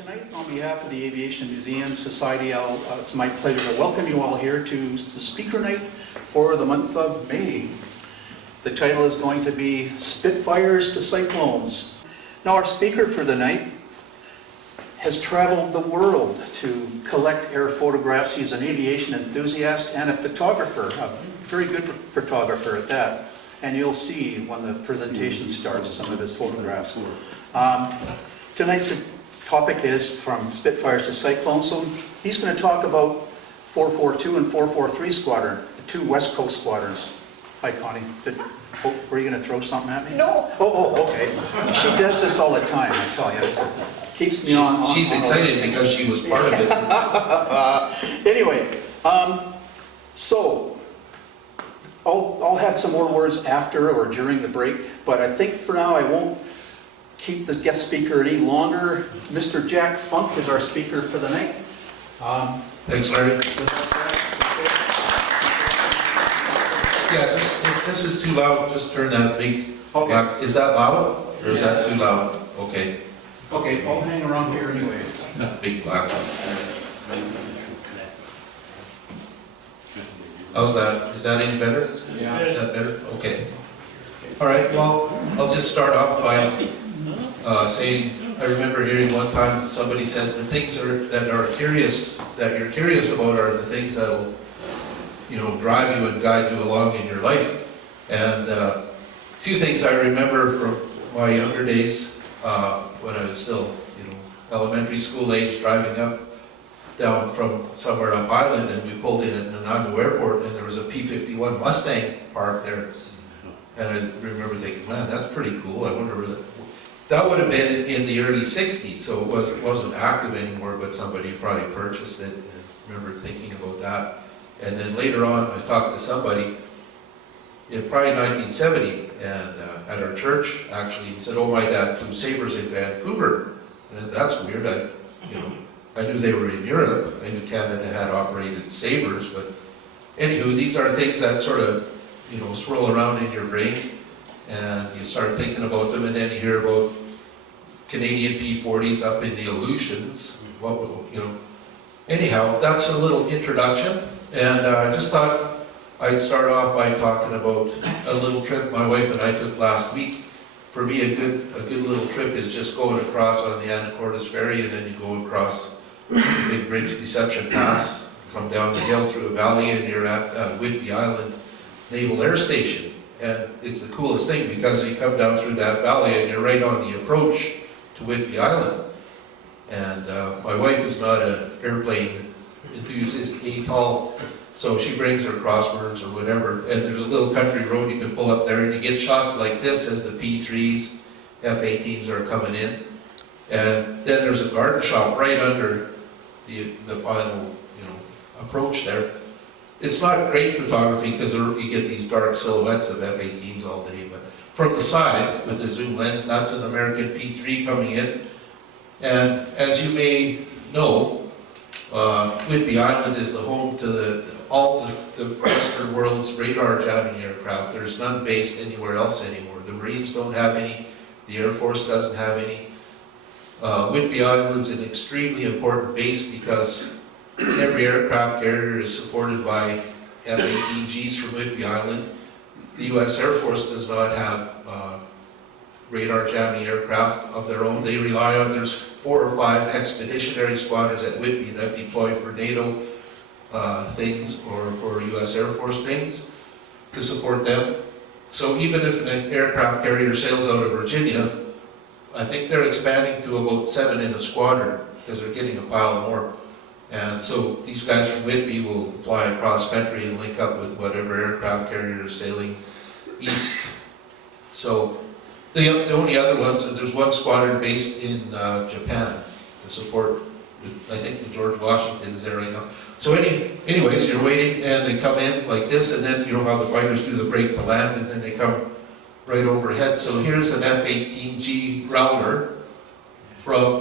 Tonight, on behalf of the Aviation Museum Society, it's my pleasure to welcome you all here to the speaker night for the month of May. The title is going to be Spitfires to Cyclones. Now, our speaker for the night has traveled the world to collect air photographs. He's an aviation enthusiast and a photographer, a very good photographer at that. And you'll see when the presentation starts some of his photographs. Tonight's topic is from Spitfires to Cyclones. So he's going to talk about 442 and 443 Squadron, the two West Coast squadrons. Hi, Connie. Were you going to throw something at me? No. Oh, okay. She does this all the time, I tell you. It keeps me on. She's excited because she was part of it. Anyway, so I'll have some more words after or during the break, but I think for now I won't keep the guest speaker any longer. Mr. Jack Funk is our speaker for the night. Thanks, Larry. Yeah, if this is too loud, just turn that big. Okay. Is that loud or is that too loud? Okay. Okay, I'll hang around here anyway. That big black one. How's that? Is that any better? Yeah. Is that better? Okay. All right, well, I'll just start off by saying, I remember hearing one time somebody said the things that you're curious about are the things that'll, drive you and guide you along in your life. And a few things I remember from my younger days when I was still, elementary school age, driving down from somewhere up island, and we pulled in at Nanago Airport, and there was a P-51 Mustang parked there. And I remember thinking, man, that's pretty cool. I wonder where that would have been in the early 60s, so it wasn't active anymore, but somebody probably purchased it. And I remember thinking about that. And then later on, I talked to somebody in probably 1970, and at our church, actually, he said, "Oh, my dad flew Sabres in Vancouver." And that's weird. I knew they were in Europe. I knew Canada had operated Sabres, but anywho, these are things that sort of, swirl around in your brain, and you start thinking about them, and then you hear about Canadian P-40s up in the Aleutians. Anyhow, that's a little introduction, and I just thought I'd start off by talking about a little trip my wife and I took last week. For me, a good little trip is just going across on the Anacortes Ferry, and then you go across the big bridge, Deception Pass, come down the hill through a valley, and you're at Whidbey Island Naval Air Station. And it's the coolest thing because you come down through that valley and you're right on the approach to Whidbey Island. And my wife is not an airplane enthusiast at all, so she brings her crosswords or whatever, and there's a little country road you can pull up there, and you get shots like this as the P-3s, F-18s are coming in. And then there's a garden shop right under the final approach there. It's not great photography because you get these dark silhouettes of F-18s all day, but from the side with the zoom lens, that's an American P-3 coming in. And as you may know, Whidbey Island is the home to all the Western world's radar jamming aircraft. There's none based anywhere else anymore. The Marines don't have any, the Air Force doesn't have any. Whidbey Island is an extremely important base because every aircraft carrier is supported by F-18Gs from Whidbey Island. The U.S. Air Force does not have radar jamming aircraft of their own. They rely on, there's 4 or 5 expeditionary squadrons at Whidbey that deploy for NATO things or for U.S. Air Force things to support them. So even if an aircraft carrier sails out of Virginia, I think they're expanding to about 7 in a squadron because they're getting a pile more. And so these guys from Whidbey will fly across country and link up with whatever aircraft carrier is sailing east. So the only other ones, and there's one squadron based in Japan to support, I think the George Washington is there right now. So anyways, you're waiting and they come in like this, and then you know how the fighters do the break to land, and then they come right overhead. So here's an F-18G Growler.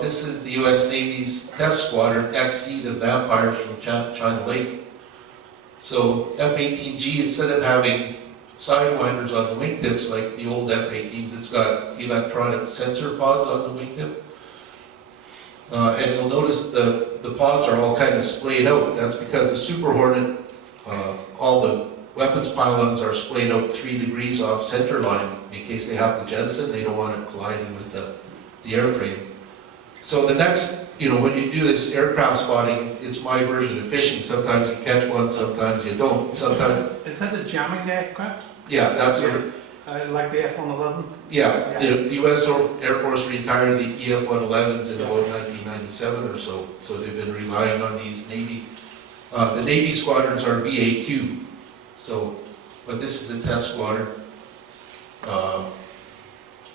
This is the U.S. Navy's test squadron, XE, the Vampires from China Lake. So F-18G, instead of having sidewinders on the wingtips like the old F-18s, it's got electronic sensor pods on the wingtip. And you'll notice the pods are all kind of splayed out. That's because the Super Hornet, all the weapons pylons are splayed out 3 degrees off center line in case they have to jettison. They don't want it colliding with the airframe. So the next, when you do this aircraft spotting, it's my version of fishing. Sometimes you catch one, sometimes you don't. Sometimes, Is that a jamming aircraft? yeah, that's a, Like the F-111? yeah. The U.S. Air Force retired the EF-111s in about 1997 or so. So they've been relying on these Navy. The Navy squadrons are VAQ. So, but this is a test squadron.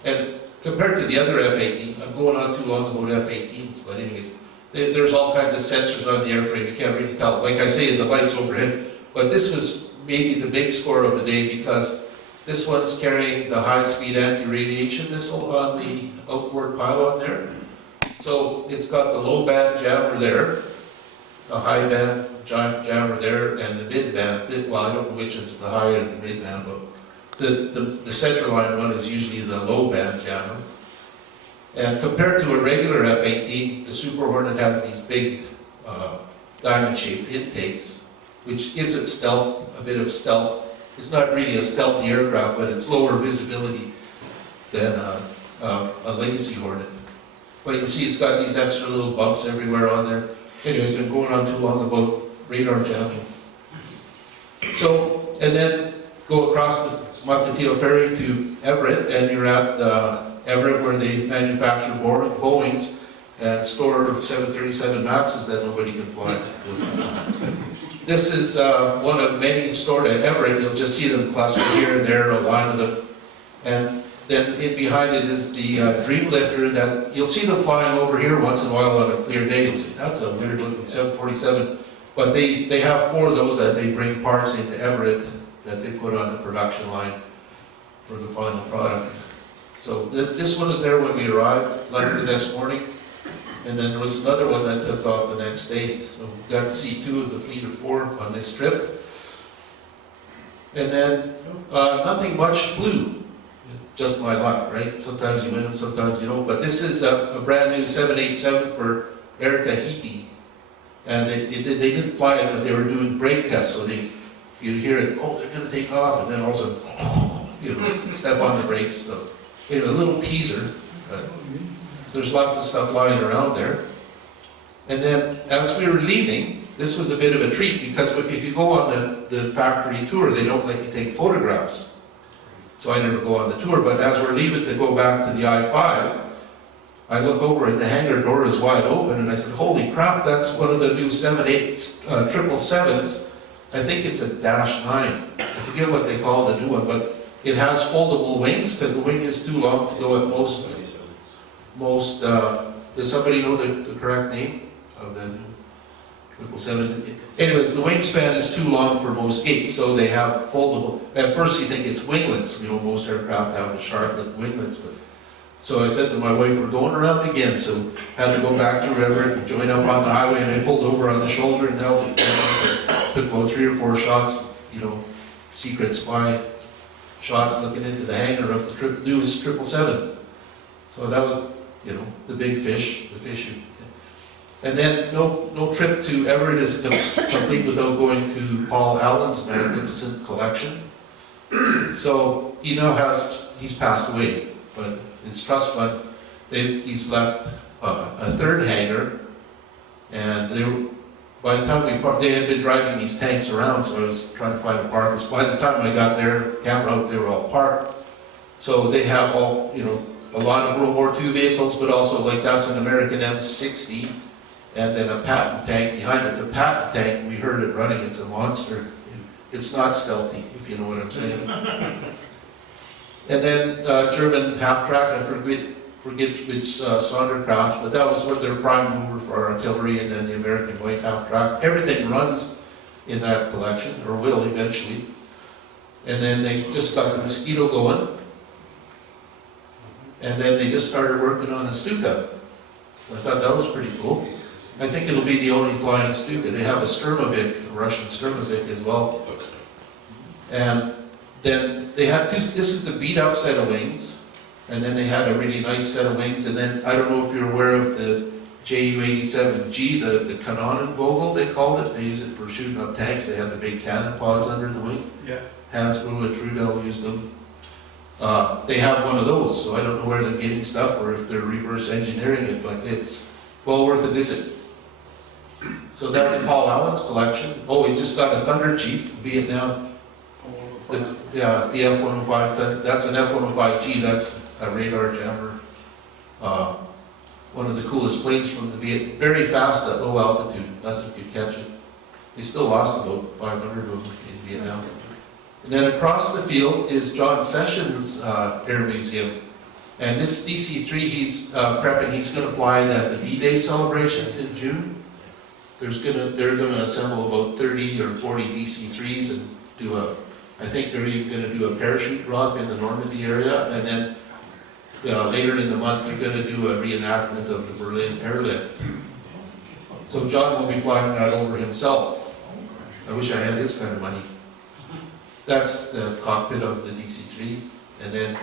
And compared to the other F-18, I'm going on too long about F-18s, but anyways, there's all kinds of sensors on the airframe, you can't really tell. Like I say, the lights overhead, but this was maybe the big score of the day because this one's carrying the high-speed anti-radiation missile on the outboard pylon there. So it's got the low-band jammer there, the high-band jammer there, and the mid-band, well, I don't know which is the high and the mid-band, but the center line one is usually the low band jammer. And compared to a regular F-18, the Super Hornet has these big diamond-shaped intakes, which gives it stealth, a bit of stealth. It's not really a stealthy aircraft, but it's lower visibility than a legacy Hornet. But you can see it's got these extra little bumps everywhere on there. Anyways, been going on too long about radar jamming. So, and then go across the Mukilteo Ferry to Everett, and you're at Everett where they manufacture Boeings and store 737 Maxes that nobody can fly. This is one of many stored at Everett. You'll just see them clustered here and there, a line of them. And then in behind it is the Dreamlifter that you'll see them flying over here once in a while on a clear day. You'll say, that's a weird looking 747. But they have 4 of those that they bring parts into Everett that they put on the production line for the final product. So this one was there when we arrived, like the next morning, and then there was another one that took off the next day. So we got to see 2 of the fleet of 4 on this trip. And then nothing much flew, just my luck, right? Sometimes you win, sometimes you don't. But this is a brand new 787 for Air Tahiti, and they didn't fly it, but they were doing brake tests, so you'd hear it, oh, they're going to take off, and then also, step on the brakes. So, a little teaser. There's lots of stuff lying around there. And then, as we were leaving, this was a bit of a treat, because if you go on the factory tour, they don't let you take photographs. So I never go on the tour, but as we're leaving to go back to the I-5, I look over and the hangar door is wide open, and I said, holy crap, that's one of the new 777s. I think it's a -9. I forget what they call the new one, but it has foldable wings because the wing is too long to go at most. Does somebody know the correct name of the 777? Anyways, the wingspan is too long for most gates, so they have foldable. At first you think it's winglets. Most aircraft have the sharp winglets. But so I said to my wife, we're going around again, so had to go back to Everett and join up on the highway, and I pulled over on the shoulder and held it. Took about 3 or 4 shots, secret spy shots looking into the hangar of the newest 777. So that was, the big fish, the fish. And then no trip to Everett is complete without going to Paul Allen's magnificent collection. So he now he's passed away, but his trust fund, he's left a 3rd hangar, and by the time we parked, they had been driving these tanks around, so I was trying to find a park. By the time I got there, camera out, they were all parked. So they have all, a lot of World War II vehicles, but also like that's an American M60, and then a Patton tank behind it. The Patton tank, we heard it running, it's a monster. It's not stealthy, if you know what I'm saying. And then German half-track, I forget which Sonderkraft, but that was what their prime mover for our artillery, and then the American white half-track. Everything runs in that collection, or will eventually. And then they just got the Mosquito going, and then they just started working on a Stuka. I thought that was pretty cool. I think it'll be the only flying Stuka. They have a Sturmovik, a Russian Sturmovik as well. And then they had this is the beat up set of wings, and then they had a really nice set of wings, and then I don't know if you're aware of the Ju-87G, the Kanonenvogel, they called it. They use it for shooting up tanks. They have the big cannon pods under the wing. Yeah. Hansgrohe at Trudel used them. They have one of those, so I don't know where they're getting stuff or if they're reverse engineering it, but it's well worth a visit. So that's Paul Allen's collection. Oh, he just got a Thunder Chief, Vietnam. Yeah, the F-105, that's an F-105G, that's a radar jammer. One of the coolest planes from the Viet, very fast at low altitude, nothing could catch it. They still lost about 500 of them in Vietnam. And then across the field is John Sessions' Air Museum. And this DC-3 he's prepping, he's going to fly it at the V-Day celebrations in June. They're going to assemble about 30 or 40 DC-3s and do I think they're even going to do a parachute drop in the Normandy area. And then later in the month, they're going to do a reenactment of the Berlin airlift. So John will be flying that over himself. I wish I had his kind of money. That's the cockpit of the DC-3, and then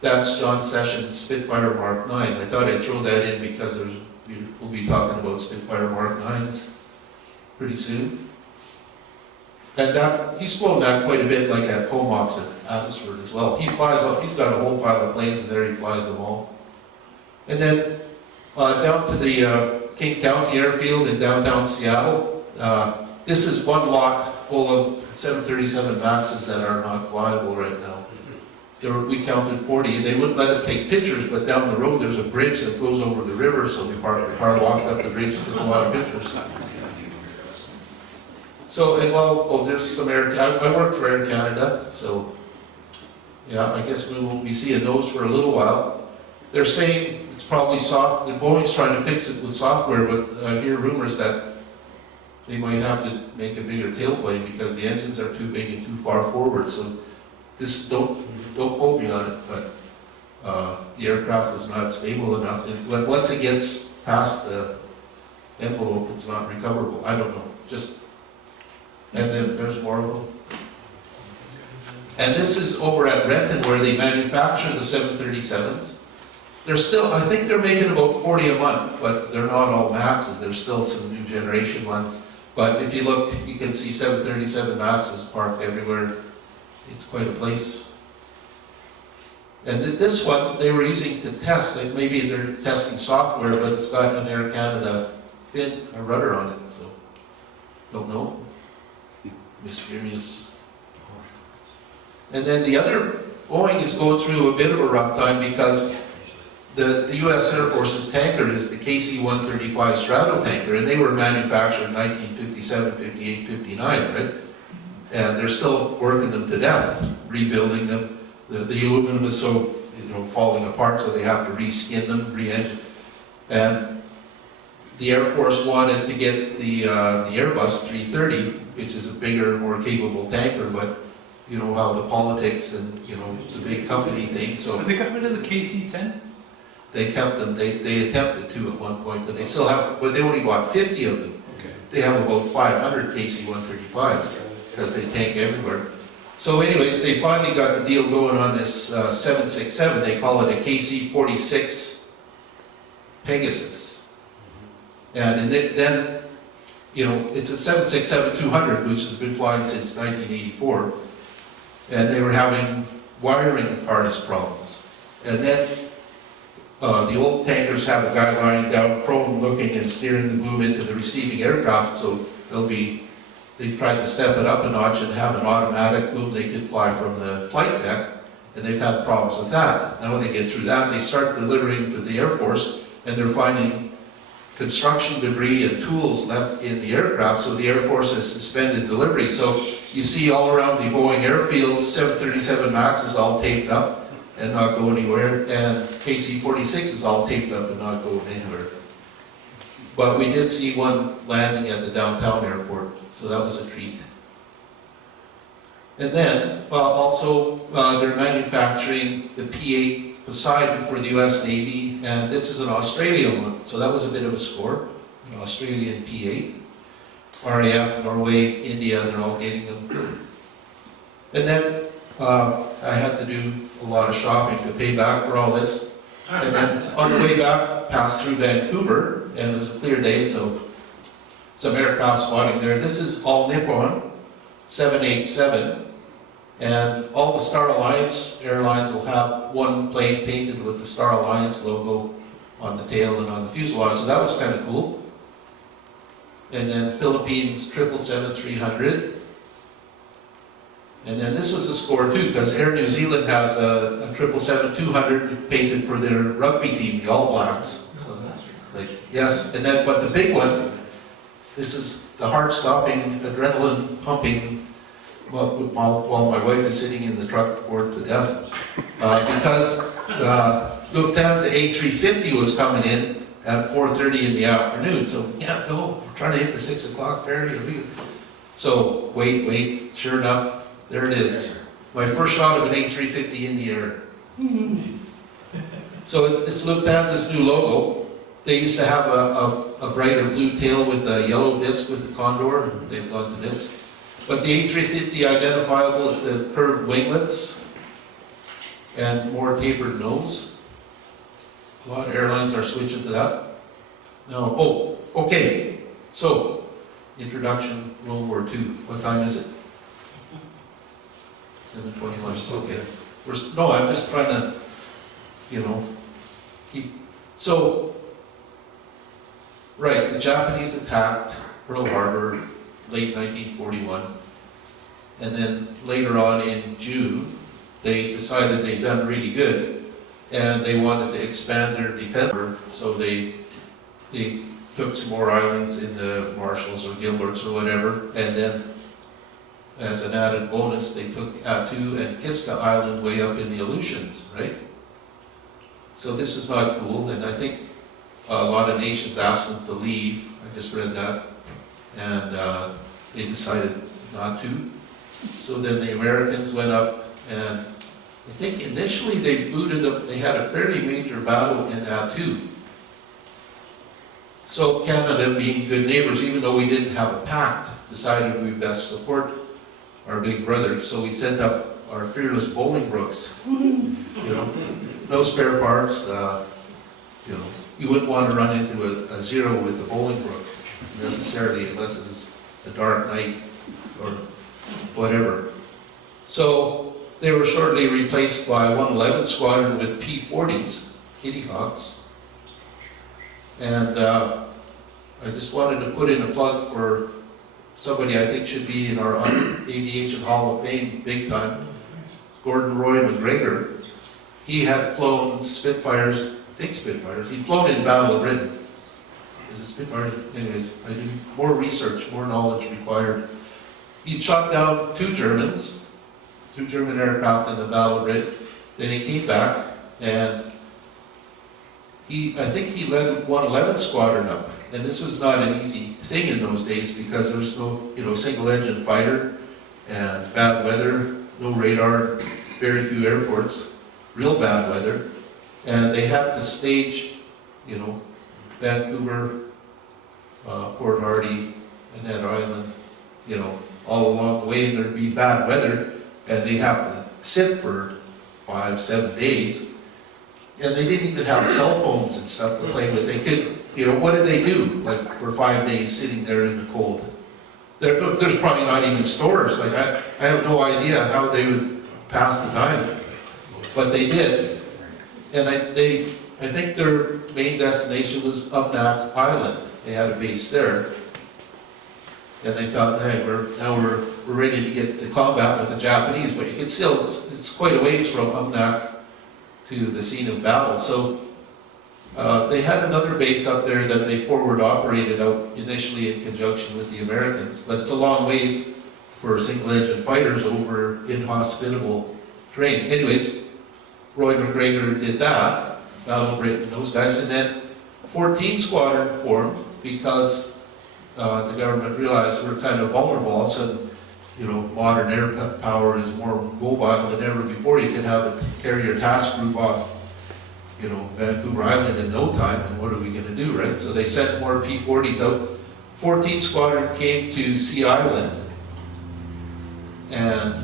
that's John Sessions' Spitfire Mark 9. I thought I'd throw that in because we'll be talking about Spitfire Mark 9s pretty soon. And he's flown that quite a bit, like at Comox and Abbotsford as well. He flies up, he's got a whole pile of planes, and there he flies them all. And then down to the King County Airfield in downtown Seattle. This is one lot full of 737 Maxes that are not flyable right now. We counted 40, and they wouldn't let us take pictures, but down the road there's a bridge that goes over the river, so we parked the car, walked up the bridge, and took a lot of pictures. So, and there's some I work for Air Canada, so yeah, I guess we won't be seeing those for a little while. They're saying it's probably soft, the Boeing's trying to fix it with software, but I hear rumors that they might have to make a bigger tailplane because the engines are too big and too far forward. So this, don't quote me on it, but the aircraft is not stable enough. And once it gets past the envelope, it's not recoverable. I don't know. And then there's more of them. And this is over at Renton where they manufacture the 737s. They're still, I think they're making about 40 a month, but they're not all Maxes. There's still some new generation ones. But if you look, you can see 737 Maxes parked everywhere. It's quite a place. And this one, they were using to test, like maybe they're testing software, but it's got an Air Canada fin, a rudder on it, so don't know. Mysterious. And then the other, Boeing is going through a bit of a rough time because the U.S. Air Force's tanker is the KC-135 Stratotanker, and they were manufactured in 1957, 58, 59, right? And they're still working them to death, rebuilding them. The aluminum is so, falling apart, so they have to reskin them, re-engine. And the Air Force wanted to get the Airbus 330, which is a bigger, more capable tanker, but you know how the politics and the big company thing. So Did they get rid of the KC-10? they kept them. They attempted to at one point, but they still have. But they only bought 50 of them. Okay. They have about 500 KC-135s because they tank everywhere. So anyways, they finally got the deal going on this 767. They call it a KC-46 Pegasus. And then, it's a 767-200, which has been flying since 1984. And they were having wiring harness problems. And then the old tankers have a guy lying down prone looking and steering the boom into the receiving aircraft, so they tried to step it up a notch and have an automatic boom they could fly from the flight deck, and they've had problems with that. Now when they get through that, they start delivering to the Air Force, and they're finding construction debris and tools left in the aircraft, so the Air Force has suspended delivery. So you see all around the Boeing airfields, 737 MAX is all taped up and not go anywhere, and KC-46 is all taped up and not go anywhere. But we did see one landing at the downtown airport, so that was a treat. And then also they're manufacturing the P-8 Poseidon for the US Navy, and this is an Australian one, so that was a bit of a score, an Australian P-8. RAF, Norway, India, they're all getting them. And then I had to do a lot of shopping to pay back for all this. And then on the way back, passed through Vancouver, and it was a clear day, so some aircraft spotting there. This is all Nippon 787, and all the Star Alliance airlines will have one plane painted with the Star Alliance logo on the tail and on the fuselage, so that was kind of cool. And then Philippines 777-300. And then this was a score too, because Air New Zealand has a 777-200 painted for their rugby team, the All Blacks. So that's like, yes, and then, but the big one, this is the heart-stopping, adrenaline-pumping, while my wife is sitting in the truck bored to death, because Lufthansa A350 was coming in at 4:30 in the afternoon, so we can't go, we're trying to hit the 6 o'clock ferry. So wait, sure enough, there it is. My first shot of an A350 in the air. So it's Lufthansa's new logo. They used to have a brighter blue tail with a yellow disc with the condor. They've gone to this. But the A350 identifiable with the curved winglets and more tapered nose. A lot of airlines are switching to that. Now, okay. So, introduction, World War II. What time is it? 7:21. Okay. No, I'm just trying to, keep. So, right, the Japanese attacked Pearl Harbor late 1941, and then later on in June, they decided they'd done really good, and they wanted to expand their defense, so they took some more islands in the Marshalls or Gilberts or whatever, and then as an added bonus, they took Attu and Kiska Island way up in the Aleutians, right? So this is not cool, and I think a lot of nations asked them to leave. I just read that, and they decided not to. So then the Americans went up, and I think initially they booted up, they had a fairly major battle in Attu. So Canada, being good neighbors, even though we didn't have a pact, decided we best support our big brother. So we sent up our fearless Bolingbrookes. No spare parts. You wouldn't want to run into a zero with the Bolingbrook necessarily, unless it was a dark night or whatever. So they were shortly replaced by 111 Squadron with P-40s, Kitty Hawks. And I just wanted to put in a plug for somebody I think should be in our Aviation Hall of Fame big time, Gordon Roy McGregor. He had flown Spitfires, he'd flown in Battle of Britain. Is it Spitfire? Anyways, I did more research, more knowledge required. He shot down two German aircraft in the Battle of Britain. Then he came back, and I think he led 111 Squadron up. And this was not an easy thing in those days because there was no, single engine fighter and bad weather, no radar, very few airports, real bad weather. And they had to stage, Vancouver, Port Hardy, Annette Island, all along the way, and there'd be bad weather, and they'd have to sit for 5-7 days. And they didn't even have cell phones and stuff to play with. They could, what did they do, like, for 5 days sitting there in the cold? There's probably not even stores. Like, I have no idea how they would pass the time, but they did. And I think their main destination was Umnak Island. They had a base there. And they thought, hey, we're ready to get to combat with the Japanese, but you can still, it's quite a ways from Umnak to the scene of battle. So they had another base up there that they forward operated out initially in conjunction with the Americans, but it's a long ways for single engine fighters over inhospitable terrain. Anyways, Roy McGregor did that, Battle of Britain, those guys, and then 14 Squadron formed because the government realized we're kind of vulnerable. All of a sudden, modern air power is more mobile than ever before. You can have a carrier task group off, Vancouver Island in no time, and what are we going to do, right? So they sent more P-40s out. 14 Squadron came to Sea Island, and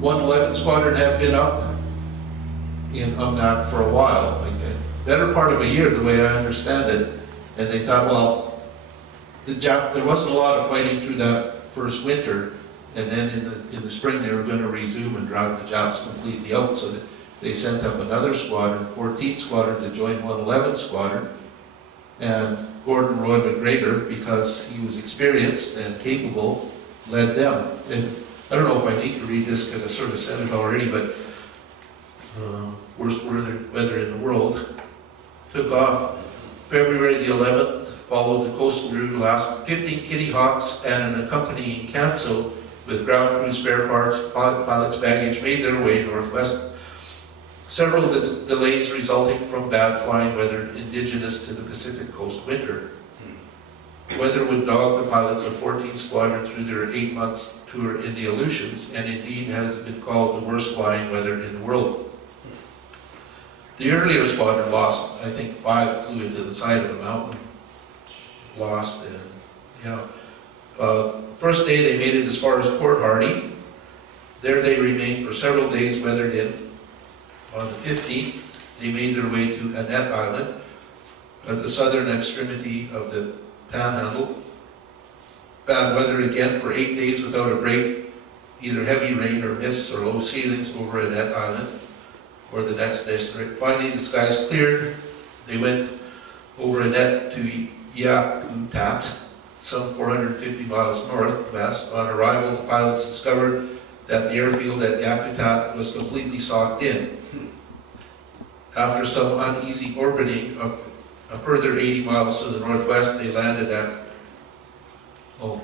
111 Squadron had been up in Umnak for a while, like a better part of a year, the way I understand it. And they thought, well, there wasn't a lot of fighting through that first winter, and then in the spring they were going to resume and drive the Japs completely out. So they sent up another squadron, 14th Squadron, to join 111th Squadron. And Gordon Roy McGregor, because he was experienced and capable, led them. And I don't know if I need to read this because I sort of said it already, but worst weather in the world. Took off February the 11th, followed the coastal route, last 15 Kitty Hawks and an accompanying cancel with ground crew spare parts, pilot's baggage made their way northwest. Several delays resulting from bad flying weather indigenous to the Pacific Coast winter. Weather would dog the pilots of 14th Squadron through their 8 months tour in the Aleutians, and indeed has been called the worst flying weather in the world. The earlier squadron lost, I think 5 flew into the side of the mountain, lost, and yeah. First day they made it as far as Port Hardy. There they remained for several days weathered in. On the 15th, they made their way to Annette Island, at the southern extremity of the Panhandle. Bad weather again for 8 days without a break, either heavy rain or mists or low ceilings over Annette Island or the next destination. Finally, the skies cleared. They went over Annette to Yakutat, some 450 miles northwest. On arrival, the pilots discovered that the airfield at Yakutat was completely socked in. After some uneasy orbiting of a further 80 miles to the northwest, they landed at Tagat.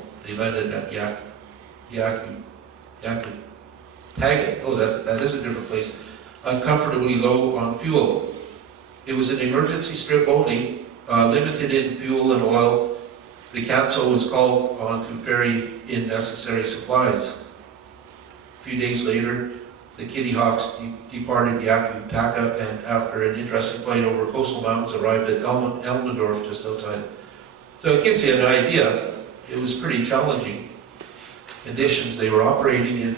Oh, that is a different place. Uncomfortably low on fuel. It was an emergency strip only, limited in fuel and oil. The cancel was called on to ferry in necessary supplies. A few days later, the Kitty Hawks departed Yakutaka, and after an interesting flight over coastal mountains, arrived at Elmendorf just outside. So it gives you an idea. It was pretty challenging conditions they were operating in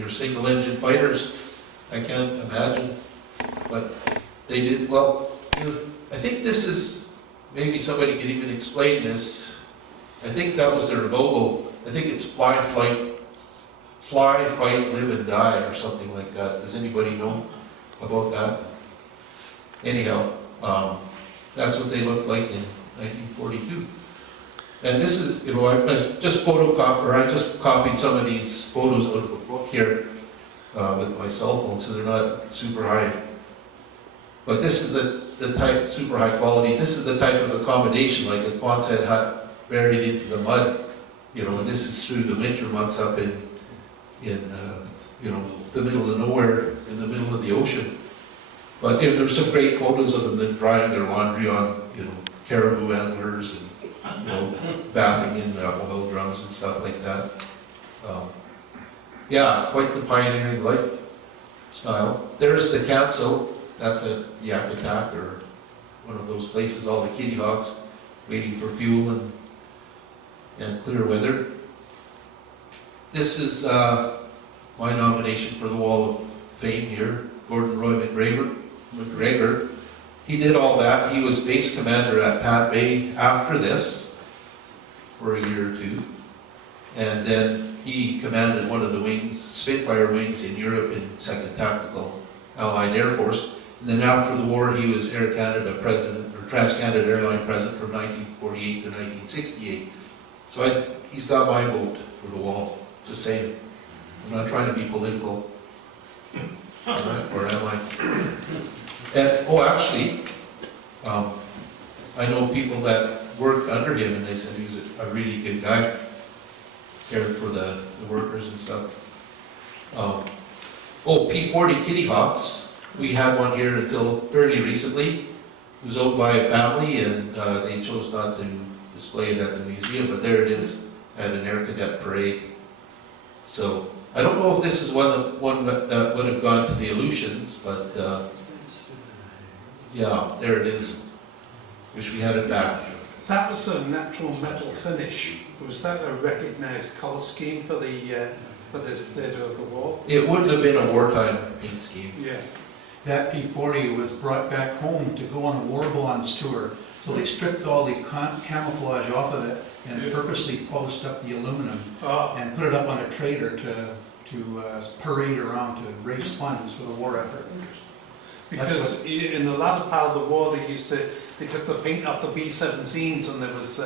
their single-engine fighters. I can't imagine, but they did well. You know, I think this is, maybe somebody could even explain this. I think that was their logo. I think it's fly, fight, live and die, or something like that. Does anybody know about that? Anyhow, that's what they looked like in 1942. And this is, you know, I just copied some of these photos out of a book here with my cell phone, so they're not super high. But this is the type, super high quality. This is the type of accommodation, like a Quonset hut buried into the mud. You know, and this is through the winter months up in you know, the middle of nowhere, in the middle of the ocean. But you know, there's some great photos of them then drying their laundry on, you know, caribou antlers and, you know, bathing in oil drums and stuff like that. Yeah, quite the pioneering lifestyle. There's the cancel. That's at Yakutat, or one of those places, all the Kitty Hawks waiting for fuel and clear weather. This is my nomination for the Wall of Fame here, Gordon Roy McGregor. He did all that. He was base commander at Pat Bay after this for a year or two. And then he commanded one of the wings, Spitfire wings in Europe in 2nd Tactical Allied Air Force. And then after the war, he was Air Canada president, or Trans-Canada Airline president from 1948 to 1968. So he's got my vote for the wall. Just saying. I'm not trying to be political. Or am I? And, actually, I know people that worked under him, and they said he was a really good guy. Cared for the workers and stuff. P-40 Kitty Hawks. We had one here until fairly recently. It was owned by a family, and they chose not to display it at the museum, but there it is at an Air Cadet parade. So I don't know if this is one that would have gone to the Aleutians, but yeah, there it is. Wish we had it back. That was a natural metal finish. Was that a recognised colour scheme for this theatre of the war? It wouldn't have been a wartime paint scheme. Yeah. That P-40 was brought back home to go on a war bonds tour So they stripped all the camouflage off of it and purposely polished up the aluminum Oh, and put it up on a trailer to parade around to raise funds for the war effort. because in the latter part of the war, they took the paint off the B-17s and there was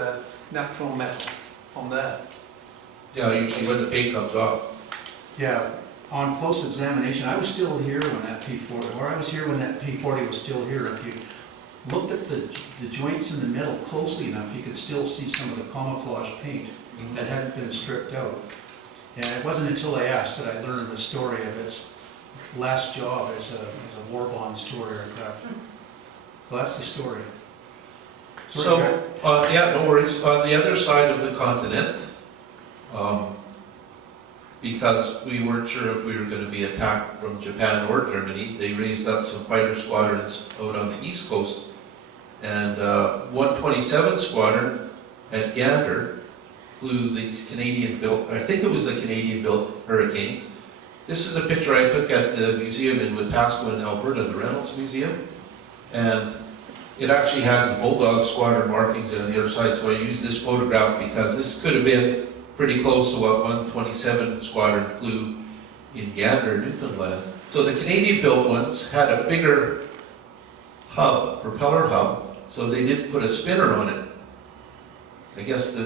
natural metal on there. Yeah, usually when the paint comes off. Yeah, on close examination, I was still here when that P40, or I was here when that P40 was still here. If you looked at the joints in the metal closely enough, you could still see some of the camouflage paint that hadn't been stripped out. And it wasn't until I asked that I learned the story of its last job as a war bond store aircraft. So that's the story. So, yeah, no worries. On the other side of the continent, because we weren't sure if we were going to be attacked from Japan or Germany, they raised up some fighter squadrons out on the east coast. And 127 Squadron at Gander flew these Canadian-built, I think it was the Canadian-built Hurricanes. This is a picture I took at the museum in Wetaskiwin, Alberta, the Reynolds Museum. And it actually has the Bulldog Squadron markings on the other side, so I used this photograph because this could have been pretty close to what 127 Squadron flew in Gander, Newfoundland. So the Canadian-built ones had a bigger hub, propeller hub, so they didn't put a spinner on it. I guess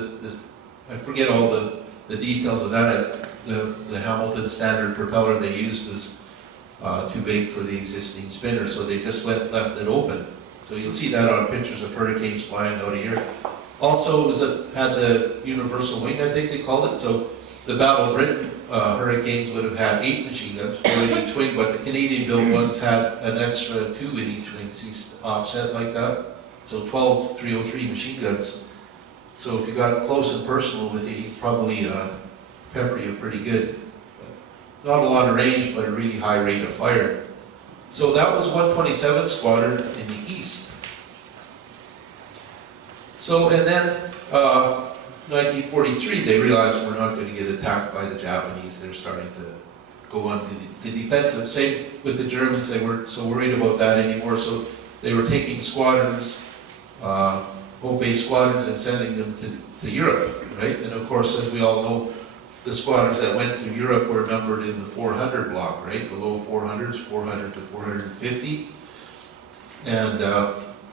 I forget all the details of that. The Hamilton standard propeller they used was too big for the existing spinner, so they just left it open. So you'll see that on pictures of Hurricanes flying out of here. Also, had the universal wing, I think they called it. So the Battle of Britain Hurricanes would have had 8 machine guns, 4 in each wing, but the Canadian-built ones had an extra 2 in each wing, offset like that. So 12 303 machine guns. So if you got close and personal with it, he'd probably pepper you pretty good. Not a lot of range, but a really high rate of fire. So that was 127 Squadron in the east. So, and then 1943, they realized we're not going to get attacked by the Japanese. They're starting to go on the defensive. Same with the Germans, they weren't so worried about that anymore. So they were taking squadrons, home-based squadrons, and sending them to Europe, right? And of course, as we all know, the squadrons that went to Europe were numbered in the 400 block, right? The low 400s, 400 to 450. And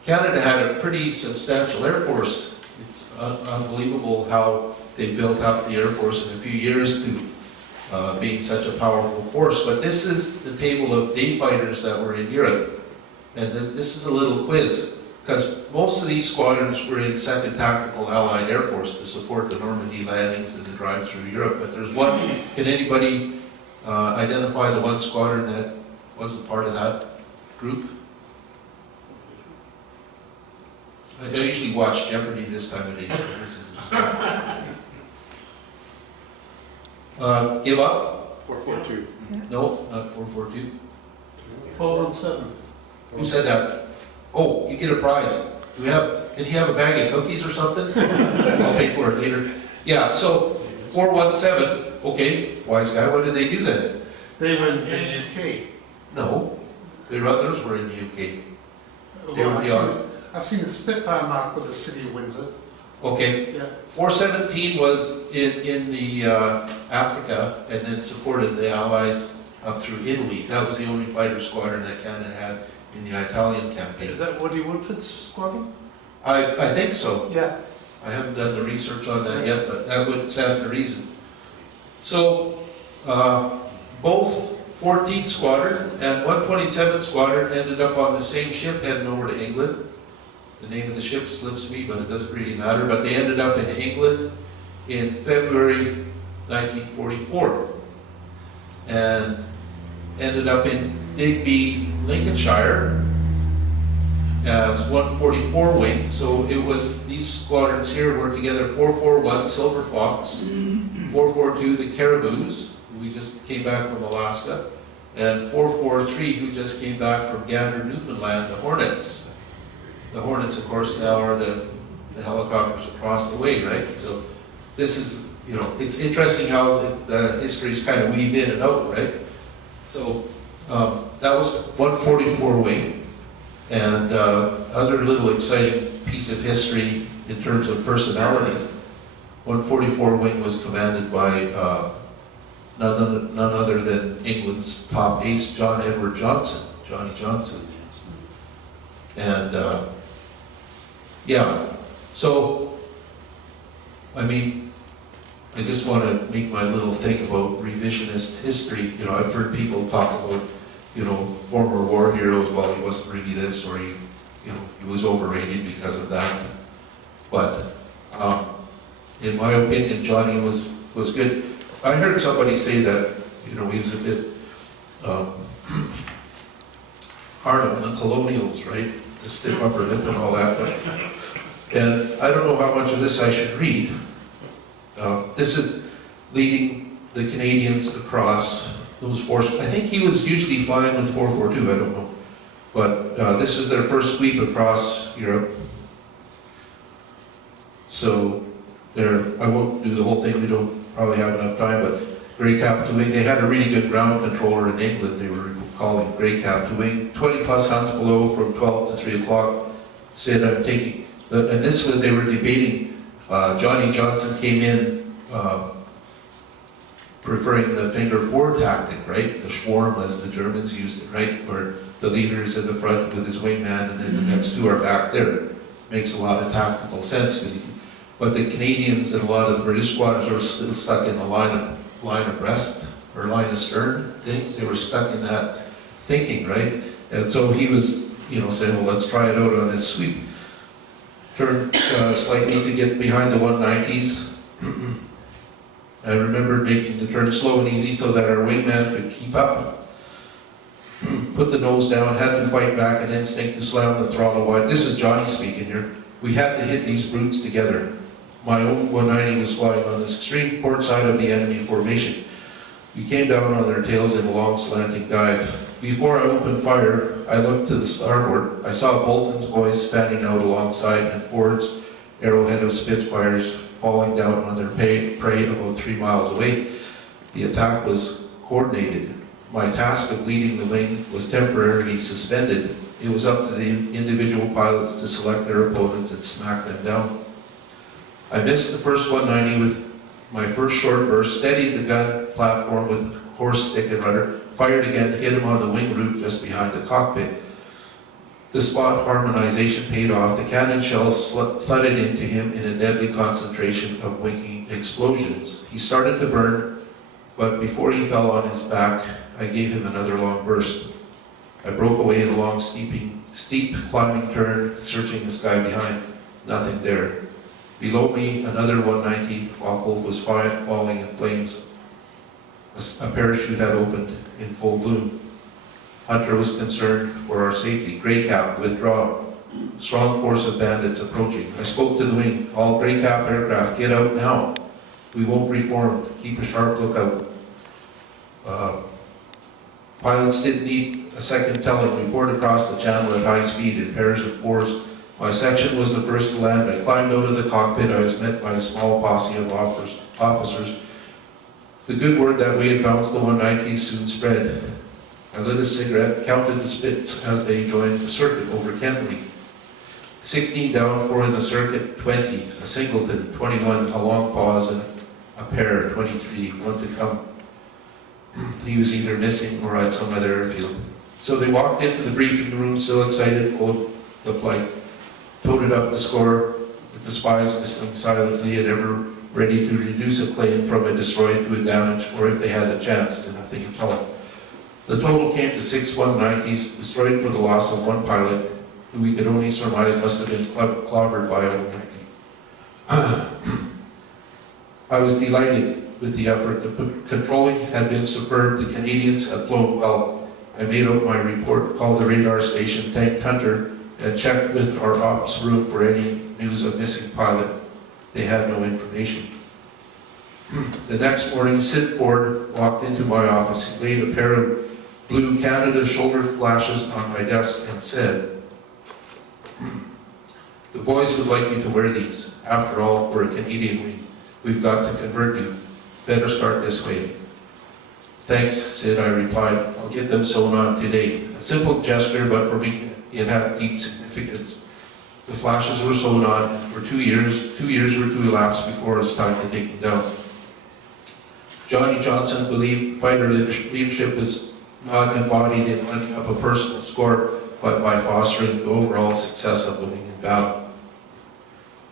Canada had a pretty substantial Air Force. It's unbelievable how they built up the Air Force in a few years to being such a powerful force. But this is the table of day fighters that were in Europe. And this is a little quiz, because most of these squadrons were in 2nd Tactical Allied Air Force to support the Normandy landings and the drive through Europe. But there's one, can anybody identify the one squadron that wasn't part of that group? I usually watch Jeopardy this time of day, so this isn't stuff. Give up? 442. No, not 442. 417. Who said that? Oh, you get a prize. Did he have a bag of cookies or something? I'll pay for it later. Yeah, so 417, okay, wise guy, what did they do then? They were in the UK. No, their others were in the UK. They were the I've seen the Spitfire mark with the city of Windsor. Okay, Yeah. 417 was in the Africa and then supported the Allies up through Italy. That was the only fighter squadron that Canada had in the Italian campaign. Is that Woody Woodford's squadron? I think so. Yeah. I haven't done the research on that yet, but that would stand to reason. So, both 14th Squadron and 127th Squadron ended up on the same ship heading over to England. The name of the ship slips me, but it doesn't really matter. But they ended up in England in February 1944 and ended up in Digby, Lincolnshire as 144 wing. So it was, these squadrons here were together: 441 Silver Fox, 442 the Caribous, who we just came back from Alaska, and 443 who just came back from Gander, Newfoundland, the Hornets. The Hornets, of course, now are the helicopters across the way, right? So this is, you know, it's interesting how the histories kind of weave in and out, right? So that was 144 wing. And other little exciting piece of history in terms of personalities. 144 wing was commanded by none other than England's top ace, John Edward Johnson, Johnny Johnson. And yeah, so, I mean, I just want to make my little thing about revisionist history. You know, I've heard people talk about, you know, former war heroes, well, he wasn't really this, or he was overrated because of that. But in my opinion, Johnny was good. I heard somebody say that, you know, he was a bit hard on the colonials, right? The stiff upper lip and all that. And I don't know how much of this I should read. This is leading the Canadians across those forces. I think he was usually flying with 442, I don't know. But this is their first sweep across Europe. So I won't do the whole thing, we don't probably have enough time, but Grey Cap to Wing, they had a really good ground controller in England, they were calling Grey Cap to Wing. 20 plus hunts below from 12 to 3 o'clock, said I'm taking, and this was, they were debating, Johnny Johnson came in preferring the finger four tactic, right? The Schwarm, as the Germans used it, right? Where the leader is in the front with his wingman and then the next two are back there. Makes a lot of tactical sense, but the Canadians and a lot of the British squadrons were still stuck in the line of breast or line of stern thing. They were stuck in that thinking, right? And so he was, you know, saying, well, let's try it out on this sweep. Turned slightly to get behind the 190s. I remember making the turn slow and easy so that our wingman could keep up. Put the nose down, had to fight back, an instinct to slam the throttle wide. This is Johnny speaking here. We had to hit these brutes together. My own 190 was flying on this extreme port side of the enemy formation. We came down on their tails in a long slanting dive. Before I opened fire, I looked to the starboard. I saw Bolton's boys fanning out alongside and Ford's arrowhead of Spitfires falling down on their prey about 3 miles away. The attack was coordinated. My task of leading the wing was temporarily suspended. It was up to the individual pilots to select their opponents and smack them down. I missed the first 190 with my first short burst, steadied the gun platform with horse stick and rudder, fired again to hit him on the wing root just behind the cockpit. The spot harmonization paid off. The cannon shells flooded into him in a deadly concentration of winking explosions. He started to burn, but before he fell on his back, I gave him another long burst. I broke away in a long steep climbing turn, searching the sky behind. Nothing there. Below me, another 190 Waffle was falling in flames. A parachute had opened in full bloom. Hunter was concerned for our safety. Grey Cap, withdraw. Strong force of bandits approaching. I spoke to the wing. All Grey Cap aircraft, get out now. We won't reform. Keep a sharp lookout. Pilots didn't need a second telling. We poured across the channel at high speed in pairs of fours. My section was the first to land. I climbed out of the cockpit. I was met by a small posse of officers. The good word that we had bounced the 190s soon spread. I lit a cigarette, counted the spits as they joined the circuit over Kenley. 16 down, 4 in the circuit, 20. A singleton, 21. A long pause and a pair, 23. 1 to come. He was either missing or at some other airfield. So they walked into the briefing room, still excited, full of the flight. Toted up the score, with the spies listening silently and ever ready to reduce a plane from a destroyed to a damaged, or if they had a chance, to nothing at all. The total came to 6 190s, destroyed for the loss of 1 pilot, who we could only surmise must have been clobbered by a 190. I was delighted with the effort. The controlling had been superb. The Canadians had flown well. I made out my report, called the radar station, thanked Hunter, and checked with our ops room for any news of missing pilot. They had no information. The next morning, Sid Ford walked into my office. He laid a pair of blue Canada shoulder flashes on my desk and said, "The boys would like you to wear these. After all, we're a Canadian wing. We've got to convert you. Better start this way." "Thanks, Sid," I replied. "I'll get them sewn on today." A simple gesture, but for me, it had deep significance. The flashes were sewn on, and for 2 years were to elapse before it was time to take them down. Johnny Johnson believed fighter leadership is not embodied in running up a personal score, but by fostering the overall success of the wing in battle.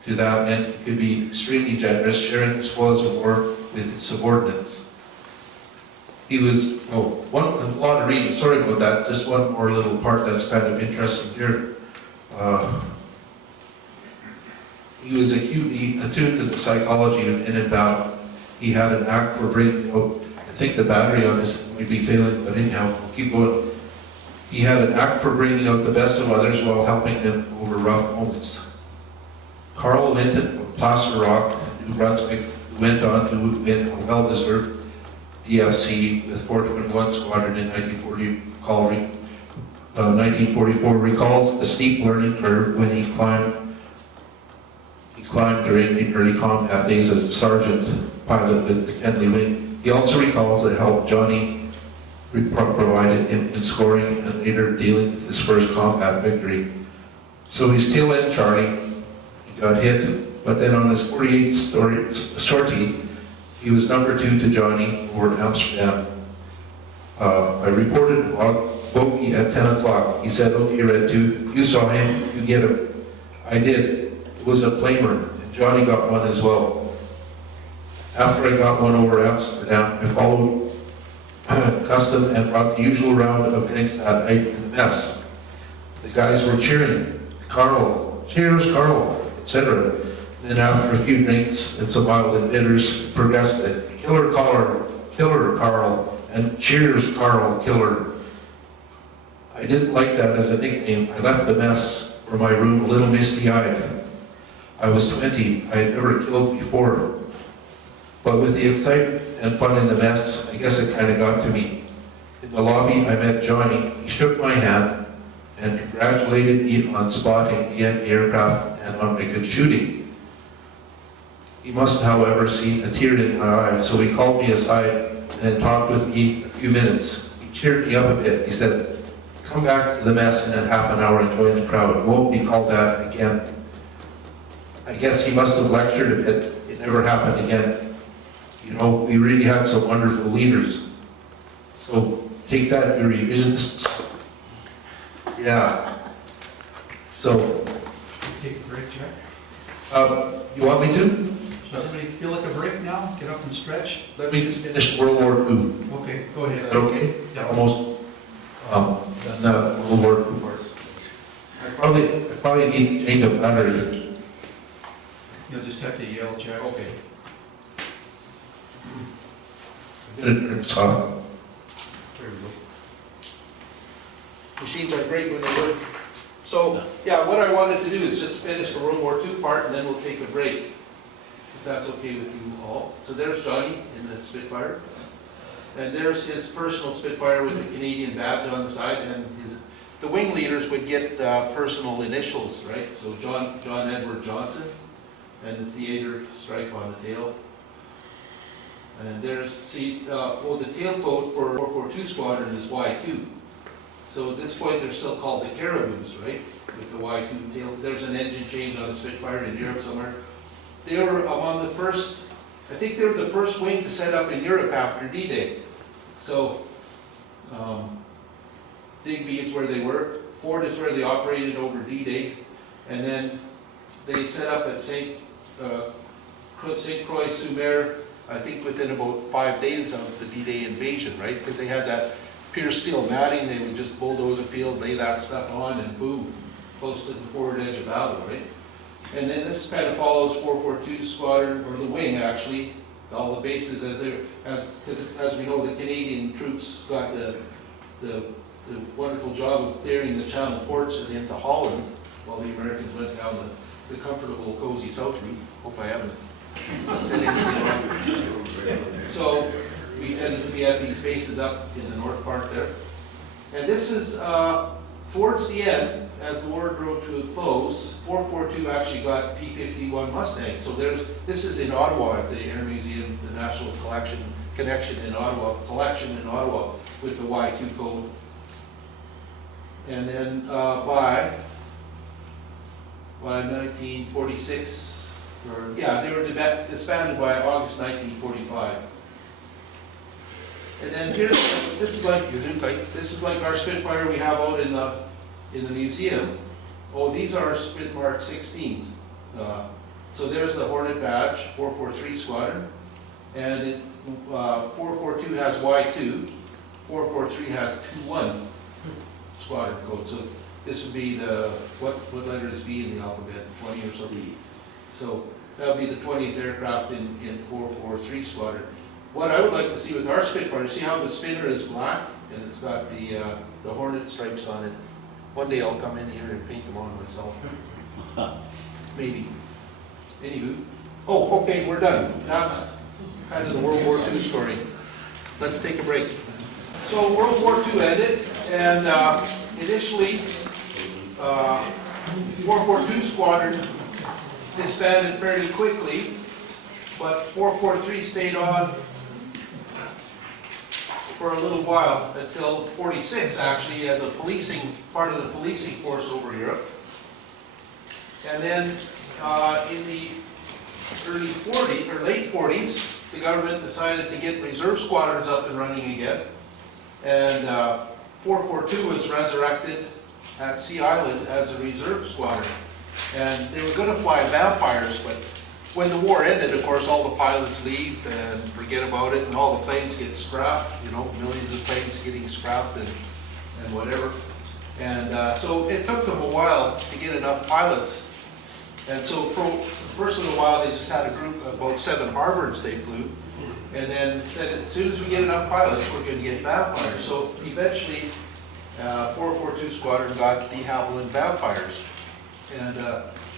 To that end, he could be extremely generous, sharing the spoils of war with his subordinates. He was, a lot of reading, sorry about that, just one more little part that's kind of interesting here. He was acutely attuned to the psychology of in and battle. He had an knack for bringing out, I think the battery on this might be failing, but anyhow, we'll keep going. He had an knack for bringing out the best of others while helping them over rough moments. Carl Linton of Placer Rock, New Brunswick, went on to win a well-deserved DFC with 421 Squadron in 1944, recalls the steep learning curve when he climbed during the early combat days as a sergeant pilot with the Kenley Wing. He also recalls the help Johnny provided him in scoring and later dealing with his first combat victory. So he's tail end Charlie. He got hit, but then on his 48th sortie, he was number 2 to Johnny over Amsterdam. I reported a bogey at 10 o'clock. He said, "Okay, Red 2, you saw him, you get him." I did. It was a flamer, and Johnny got one as well. After I got one over Amsterdam, I followed custom and brought the usual round of drinks that night in the mess. The guys were cheering, "Carl, cheers, Carl," etc. Then after a few drinks and some mild bitters, progressed to "Killer Carl," and "Cheers, Carl, killer." I didn't like that as a nickname. I left the mess or my room a little misty-eyed. I was 20. I had never killed before. But with the excitement and fun in the mess, I guess it kind of got to me. In the lobby, I met Johnny. He shook my hand and congratulated me on spotting the enemy aircraft and on my good shooting. He must, however, see a tear in my eye, so he called me aside and talked with me a few minutes. He cheered me up a bit. He said, "Come back to the mess in half an hour and join the crowd. It won't be called that again." I guess he must have lectured a bit. It never happened again. You know, we really had some wonderful leaders. So take that, you revisionists. Yeah. So, Take a break, Jack. you want me to? Does anybody feel like a break now? Get up and stretch? Let me just finish World War II. Okay, go Is ahead. that okay? Yeah. Almost. Done World War II. I probably need to change a battery. You'll just have to yell, Jack. Okay. I'm gonna turn this off. There we go. Machines are great when they work. So, yeah, what I wanted to do is just finish the World War II part and then we'll take a break, if that's okay with you all. So there's Johnny in the Spitfire. And there's his personal Spitfire with the Canadian badge on the side, and the wing leaders would get personal initials, right? So John Edward Johnson, and the theater stripe on the tail. And there's, the tailcoat for 442 Squadron is Y2. So at this point, they're still called the Caribous, right? With the Y2 tail. There's an engine change on the Spitfire in Europe somewhere. They were among the first, I think they were the first wing to set up in Europe after D-Day. So, Digby is where they were. Ford is where they operated over D-Day. And then they set up at St. Croix-sur-Mer, I think within about 5 days of the D-Day invasion, right? Because they had that pierced steel matting, they would just bulldoze a field, lay that stuff on, and boom, close to the forward edge of battle, right? And then this kind of follows 442 Squadron, or the wing actually, all the bases as we know, the Canadian troops got the wonderful job of clearing the Channel ports and into Holland, while the Americans went down the comfortable, cozy south route. Hope I haven't said anything wrong. So we had these bases up in the north part there. And this is towards the end, as the war drew to a close, 442 actually got P-51 Mustangs. So this is in Ottawa at the Air Museum, the National Connection in Ottawa, collection in Ottawa with the Y2 code. 1946, or, yeah, they were disbanded by August 1945. And then here's, this is like Gesundheit, this is like our Spitfire we have out in the museum. Oh, these are Spit Mark 16s. So there's the Hornet badge, 443 Squadron, and it's, 442 has Y2, 443 has 21 squadron code. So this would be the, what letter is B in the alphabet, 20 or something. So that would be the 20th aircraft in 443 Squadron. What I would like to see with our Spitfire, see how the spinner is black and it's got the Hornet stripes on it. One day I'll come in here and paint them on myself. Maybe. Anywho. Oh, okay, we're done. That's kind of the World War II story. Let's take a break. So World War II ended, and initially 442 Squadron disbanded fairly quickly, but 443 stayed on for a little while, until 46 actually, as a policing, part of the policing force over Europe. And then in the early 40s, or late 40s, the government decided to get reserve squadrons up and running again. And 442 was resurrected at Sea Island as a reserve squadron. And they were going to fly Vampires, but when the war ended, of course, all the pilots leave and forget about it, and all the planes get scrapped, you know, millions of planes getting scrapped and whatever. And so it took them a while to get enough pilots. And so for the first little while, they just had a group of about 7 Harvards they flew, and then said, as soon as we get enough pilots, we're going to get Vampires. So eventually, 442 Squadron got de Havilland Vampires. And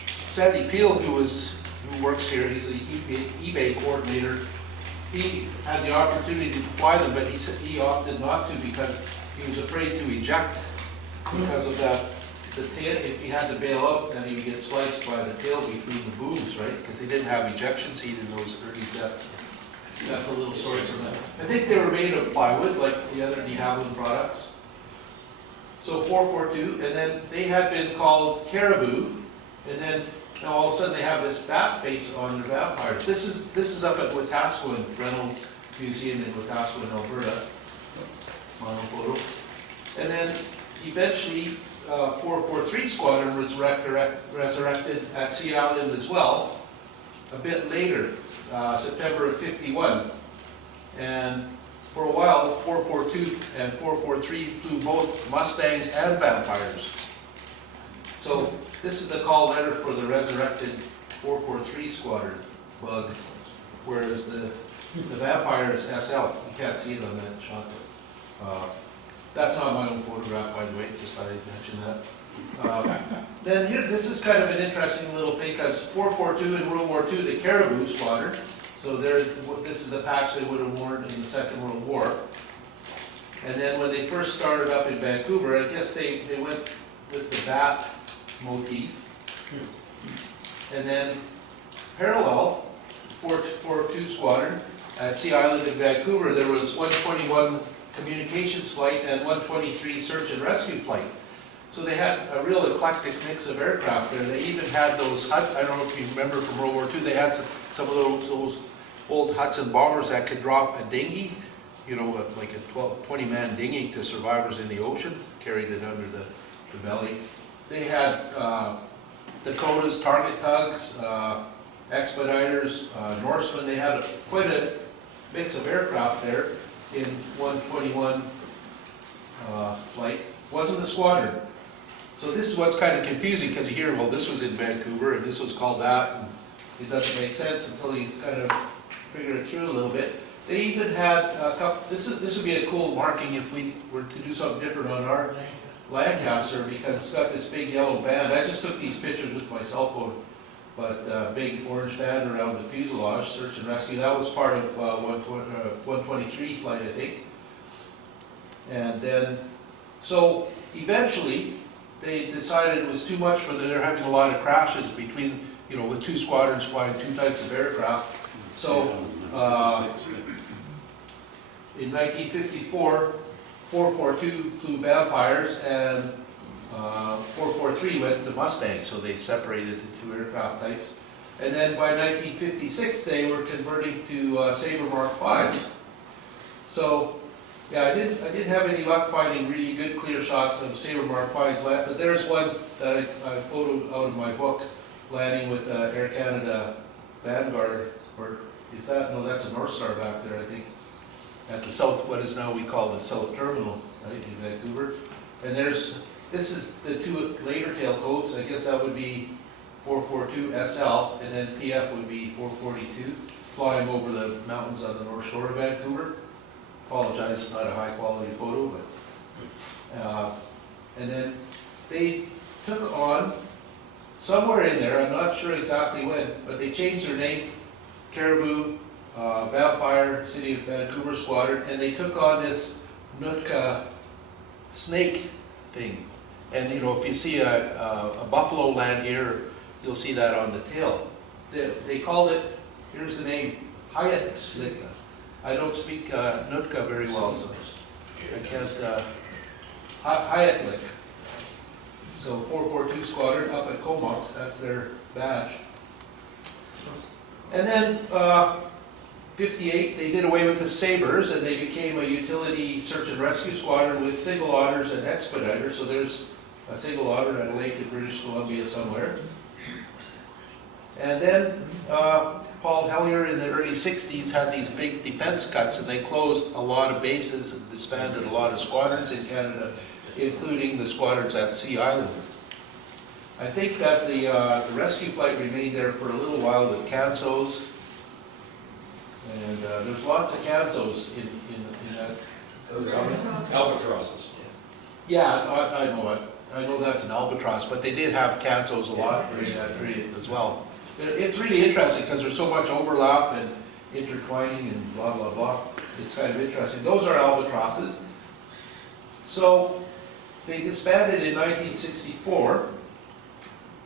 Sandy Peel, who works here, he's the eBay coordinator, he had the opportunity to fly them, but he said he opted not to because he was afraid to eject because of that. The tail, if he had to bail out, then he would get sliced by the tail between the booms, right? Because they didn't have ejection seat in those early jets. That's a little story from that. I think they were made of plywood, like the other de Havilland products. So 442, and then they had been called Caribou, and then now all of a sudden they have this bat face on their Vampires. This is up at Wetaskiwin, Reynolds Museum in Wetaskiwin, Alberta. Monophoto. And then eventually 443 Squadron was resurrected at Sea Island as well, a bit later, September of 51. And for a while, 442 and 443 flew both Mustangs and Vampires. So this is the call letter for the resurrected 443 Squadron bug, whereas the Vampire is SL. You can't see it on that shot. That's not my own photograph, by the way, just thought I'd mention that. Then here, this is kind of an interesting little thing, because 442 in World War II, the Caribou Squadron, so this is the patch they would have worn in the Second World War. And then when they first started up in Vancouver, I guess they went with the bat motif. And then parallel, 442 Squadron at Sea Island in Vancouver, there was 121 communications flight and 123 search and rescue flight. So they had a real eclectic mix of aircraft there. They even had those Huts, I don't know if you remember from World War II, they had some of those old Hudson bombers that could drop a dinghy, you know, like a 20-man dinghy to survivors in the ocean, carried it under the belly. They had Dakotas, target tugs, Expeditors, Norsemen. They had quite a mix of aircraft there in 121 flight. Wasn't a squadron. So this is what's kind of confusing, because you hear, well, this was in Vancouver and this was called that, and it doesn't make sense until you kind of figure it through a little bit. They even had a couple, this would be a cool marking if we were to do something different on our Lancaster, because it's got this big yellow band. I just took these pictures with my cell phone, but big orange band around the fuselage, search and rescue. That was part of 123 flight, I think. And then, so eventually, they decided it was too much for them. They're having a lot of crashes between, you know, with 2 squadrons flying 2 types of aircraft. So, in 1954, 442 flew Vampires, and 443 went to Mustang, so they separated the two aircraft types. And then by 1956, they were converting to Sabre Mark Vs. So, yeah, I didn't have any luck finding really good clear shots of Sabre Mark Vs left, but there's one that I photoed out of my book, landing with Air Canada Vanguard, or is that, no, that's a North Star back there, I think, at the south, what is now we call the South Terminal, right, in Vancouver. And this is the two later tail codes, I guess that would be 442 SL, and then PF would be 442, flying over the mountains on the North Shore of Vancouver. Apologize, it's not a high quality photo, but, and then they took on, somewhere in there, I'm not sure exactly when, but they changed their name, Caribou, Vampire, City of Vancouver Squadron, and they took on this Nootka snake thing. And you know, if you see a buffalo land here, you'll see that on the tail. They called it, here's the name, Hayatlik. I don't speak Nootka very well, so I can't, Hayatlik. So 442 Squadron up at Comox, that's their badge. And then 58, they did away with the Sabres and they became a utility search and rescue squadron with single otters and expediters. So there's a single otter at a lake in British Columbia somewhere. And then Paul Hellyer in the early 60s had these big defense cuts and they closed a lot of bases and disbanded a lot of squadrons in Canada, including the squadrons at Sea Island. I think that the rescue flight remained there for a little while with Cansos, and there's lots of Cansos in that. Albatrosses. Yeah, I know it. I know that's an albatross, but they did have Cansos a lot during that period as well. It's really interesting because there's so much overlap and intertwining and blah, blah, blah. It's kind of interesting. Those are albatrosses. So they disbanded in 1964,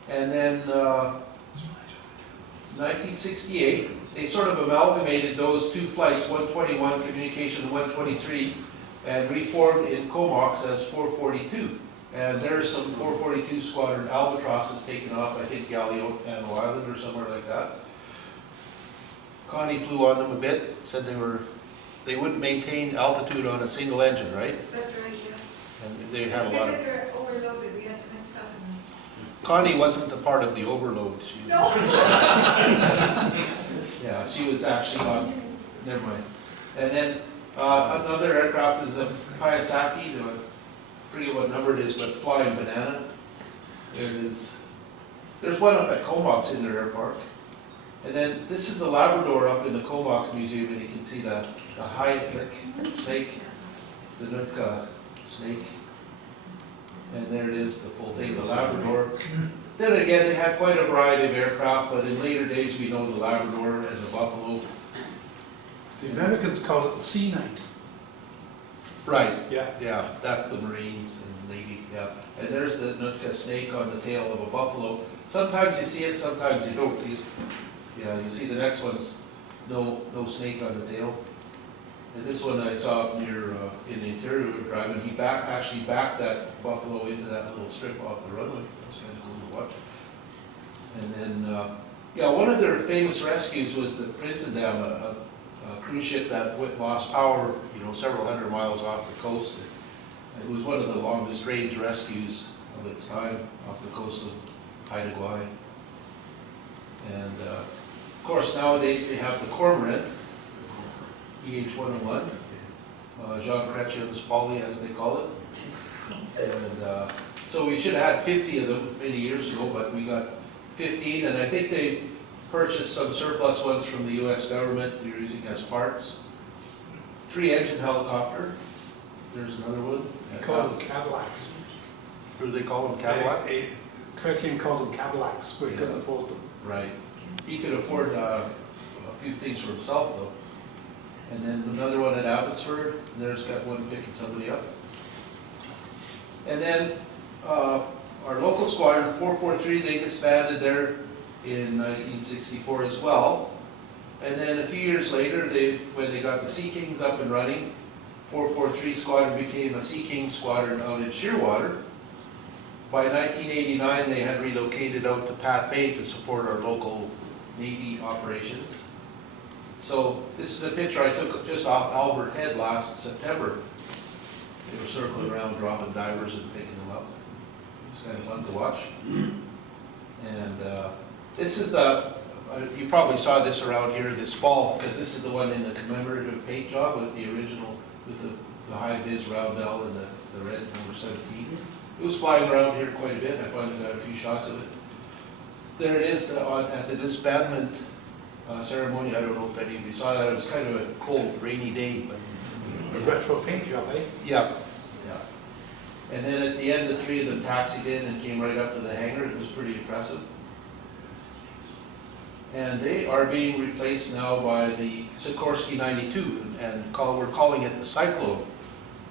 and then 1968, they sort of amalgamated those two flights, 121 communication and 123, and reformed in Comox as 442. And there's some 442 squadron albatrosses taken off, I think Galileo Island or somewhere like that. Connie flew on them a bit, said they wouldn't maintain altitude on a single engine, right? That's right, yeah. And they had a lot of... Because they're overloaded, we had to mess stuff in them. Connie wasn't a part of the overload. She was, No. yeah, she was actually on, never mind. And then another aircraft is the Kawasaki, I forget what number it is, but Flying Banana. There it is. There's one up at Comox in their airpark. And then this is the Labrador up in the Comox Museum, and you can see the Hayatlik snake, the Nootka snake. And there it is, the full thing, the Labrador. Then again, they had quite a variety of aircraft, but in later days we know the Labrador and the Buffalo. The Americans call it the Sea Knight. Right, Yeah. yeah, that's the Marines and Navy, yeah. And there's the Nootka snake on the tail of a buffalo. Sometimes you see it, sometimes you don't. Yeah, you see the next one's no snake on the tail. And this one I saw up near in the interior we were driving. He actually backed that buffalo into that little strip off the runway. That's kind of cool to watch. And then, yeah, one of their famous rescues was the Prinsendam, a cruise ship that lost power, you know, several hundred miles off the coast. It was one of the longest range rescues of its time off the coast of Haida Gwaii. And of course, nowadays they have the Cormorant, EH-101, Jean Chrétien's Folly, as they call it. And so we should have had 50 of them many years ago, but we got 15, and I think they've purchased some surplus ones from the U.S. government they're using as parts. 3-engine helicopter. There's another one. They call them Cadillacs. Who do they call them? Cadillac? Chrétien called them Cadillacs, we Yeah. couldn't afford them. Right. He could afford a few things for himself, though. And then another one at Abbotsford, and there's got one picking somebody up. And then our local squadron, 443, they disbanded there in 1964 as well. And then a few years later, when they got the Sea Kings up and running, 443 squadron became a Sea King squadron out in Shearwater. by 1989, they had relocated out to Pat Bay to support our local Navy operations. So this is a picture I took just off Albert Head last September. They were circling around, dropping divers and picking them up. It was kind of fun to watch. And this is the, you probably saw this around here this fall, because this is the one in the commemorative paint job with the original, with the high-vis roundel and the red number 17. It was flying around here quite a bit. I finally got a few shots of it. There it is at the disbandment ceremony. I don't know if any of you saw that. It was kind of a cold, rainy day, but A retro paint job, eh? yeah. And then at the end, the three of them taxied in and came right up to the hangar. It was pretty impressive. And they are being replaced now by the Sikorsky 92, and we're calling it the Cyclone.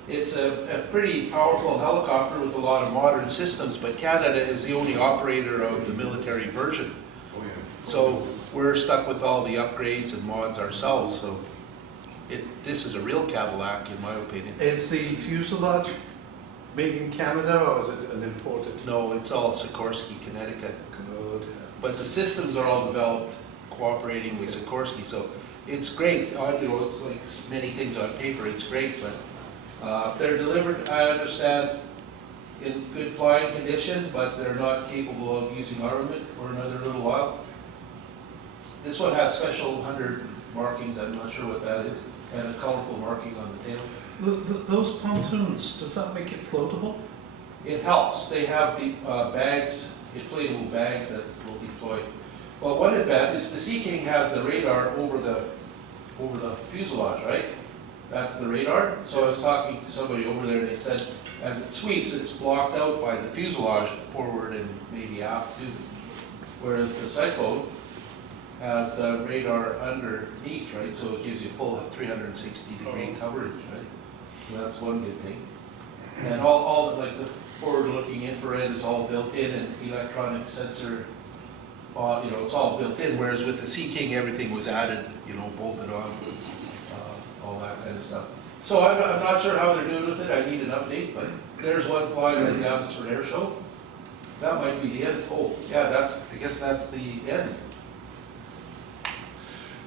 It's a pretty powerful helicopter with a lot of modern systems, but Canada is the only operator of the military version. So we're stuck with all the upgrades and mods ourselves, so this is a real Cadillac in my opinion. Is the fuselage made in Canada or is it an imported? No, it's all Sikorsky, Connecticut. Good. But the systems are all developed cooperating with Sikorsky, so it's great. You know, it's like many things on paper, it's great, but they're delivered, I understand, in good flying condition, but they're not capable of using armament for another little while. This one has special 100 markings, I'm not sure what that is, and a colorful marking on the tail. Those pontoons, does that make it floatable? It helps. They have the bags, inflatable bags that will deploy. Well, one advantage, the Sea King has the radar over the fuselage, right? That's the radar. So I was talking to somebody over there, and they said, as it sweeps, it's blocked out by the fuselage forward and maybe aft too. Whereas the Cyclone has the radar underneath, right? So it gives you full 360-degree coverage, right? So that's one good thing. And all like the forward-looking infrared is all built in, and electronic sensor, you know, it's all built in. Whereas with the Sea King, everything was added, you know, bolted on, all that kind of stuff. So I'm not sure how they're doing with it. I need an update, but there's one flying at the Abbotsford Air Show. That might be the end. Oh, yeah, I guess that's the end.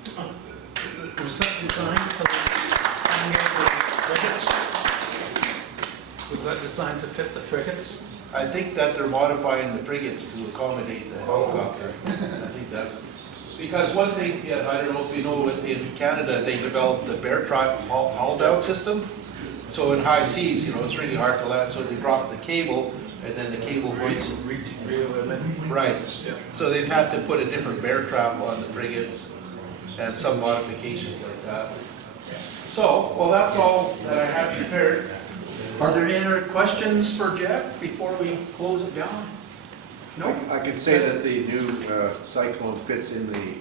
Was that designed for the frigates? Was that designed to fit the frigates? I think that they're modifying the frigates to accommodate the helicopter. I think that's, because one thing, yeah, I don't know if you know, in Canada, they developed the bear trap hull down system. So in high seas, you know, it's really hard to land, so they drop the cable, and then the cable hoist. Right. So they've had to put a different bear trap on the frigates and some modifications like that. So, well, that's all that I have prepared. Are there any other questions for Jack before we close it down? No? I can say that the new Cyclone fits in the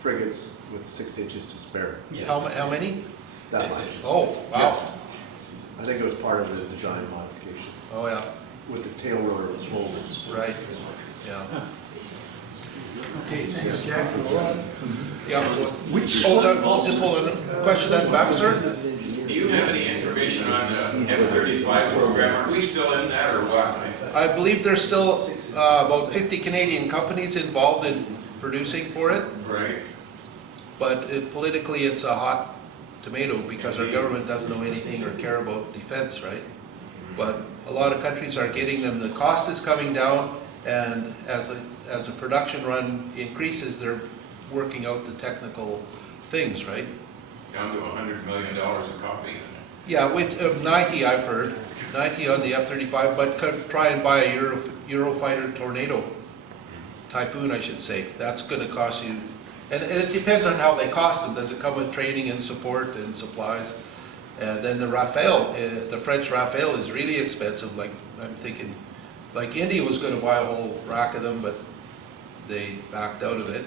frigates with 6 inches to spare. How many? That much. Oh, wow. Yes. I think it was part of the design modification. Oh, yeah, With the tail rotor was folded. right, yeah. Okay, thanks, Jack. Yeah. Hold on, just hold on. Question at the back, sir? Do you have any information on the F-35 program? Are we still in that or what? I believe there's still about 50 Canadian companies involved in producing for it, Right. but politically it's a hot tomato because our government doesn't know anything or care about defense, right? But a lot of countries are getting them. The cost is coming down, and as the production run increases, they're working out the technical things, right? Down to $100 million a copy. Yeah, with 90 I've heard, 90 on the F-35, but could try and buy a Eurofighter Tornado, Typhoon I should say. That's going to cost you, and it depends on how they cost them. Does it come with training and support and supplies? And then the Rafale, the French Rafale is really expensive. Like I'm thinking, like India was going to buy a whole rack of them, but they backed out of it.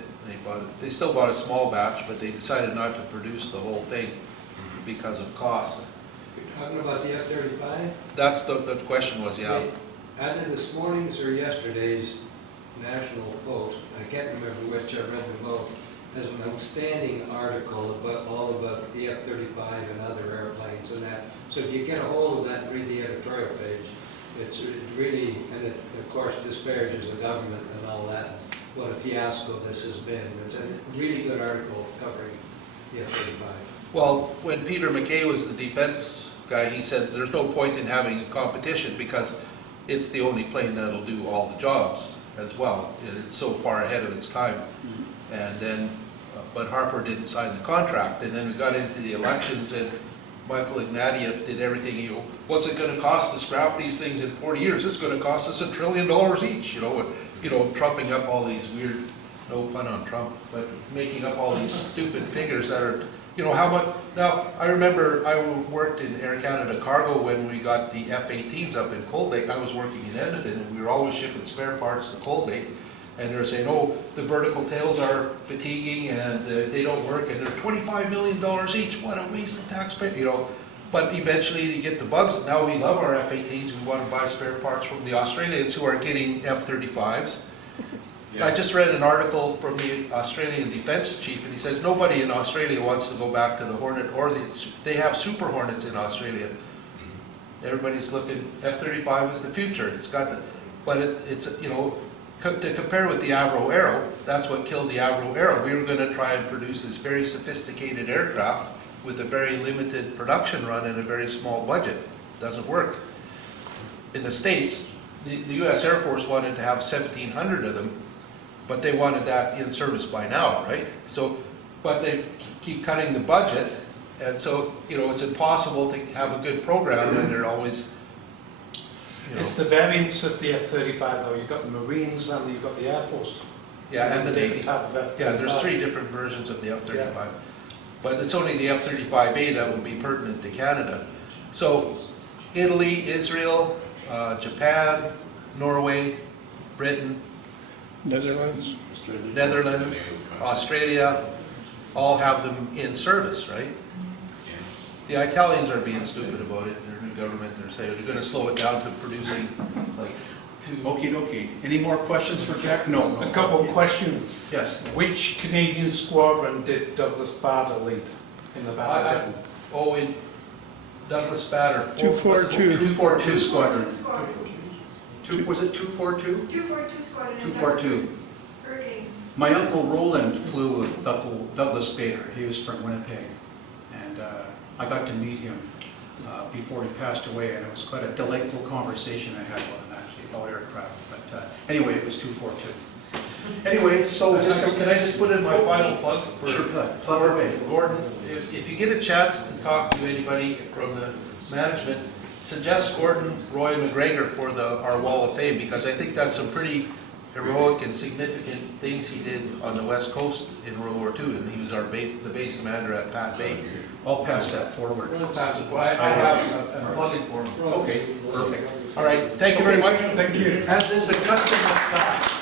They still bought a small batch, but they decided not to produce the whole thing because of cost. Talking about the F-35? That's the question was, yeah. Either this morning's or yesterday's National Post, I can't remember which, I read them both, has an outstanding article all about the F-35 and other airplanes and that. So if you get a hold of that and read the editorial page, It's really, and it of course disparages the government and all that, what a fiasco this has been. It's a really good article covering the F-35. Well, when Peter McKay was the defense guy, he said there's no point in having a competition because it's the only plane that'll do all the jobs as well. It's so far ahead of its time. And then, but Harper didn't sign the contract. And then we got into the elections and Michael Ignatieff did everything, what's it gonna cost to scrap these things in 40 years? It's gonna cost us $1 trillion each, trumping up all these weird, no pun on Trump, but making up all these stupid figures that are, how much, now, I remember I worked in Air Canada Cargo when we got the F-18s up in Cold Lake. I was working in Edmonton and we were always shipping spare parts to Cold Lake. And they're saying, oh, the vertical tails are fatiguing and they don't work and they're $25 million each. What a waste of taxpayer, But eventually you get the bugs. Now we love our F-18s. We want to buy spare parts from the Australians who are getting F-35s. Yeah. I just read an article from the Australian defense chief and he says nobody in Australia wants to go back to the Hornet or they have Super Hornets in Australia. Everybody's looking, F-35 is the future. It's got the, but it's to compare with the Avro Arrow, that's what killed the Avro Arrow. We were going to try and produce this very sophisticated aircraft with a very limited production run and a very small budget. Doesn't work. In the States, the U.S. Air Force wanted to have 1,700 of them, but they wanted that in service by now, right? So, but they keep cutting the budget, and so, it's impossible to have a good program, and they're always, It's the variants of the F-35 though. You've got the Marines and you've got the Air Force. yeah, and the Navy. Different type of F-35. Yeah, there's 3 different versions of the F-35. But it's only the F-35A that would be pertinent to Canada. So Italy, Israel, Japan, Norway, Britain, Netherlands. Netherlands, Australia, all have them in service, right? The Italians are being stupid about it. Their new government, they're saying they're going to slow it down to producing like 2. Okie dokie. Any more questions for Jack? No. A couple of questions. Yes. Which Canadian squadron did Douglas Bader lead in the Battle of Britain? Oh, in Douglas Bader. 242. 242 squadron. Squadron. Was it 242? 242 squadron. in 242. Hurricanes. My uncle Roland flew with Douglas Bader. He was from Winnipeg. And I got to meet him before he passed away, and it was quite a delightful conversation I had with him actually about aircraft. But anyway, it was 242. Anyway, so Can I just put in my final plug for Sure, plug away. Gordon? If you get a chance to talk to anybody from the management, suggest Gordon Roy McGregor for our Wall of Fame, because I think that's some pretty heroic and significant things he did on the West Coast in World War II, and he was the base commander at Pat Bay. I'll pass that forward. Pass it. Well, I have a plug-in for him. Okay, perfect. All right, thank you very much. Thank you. As is the custom of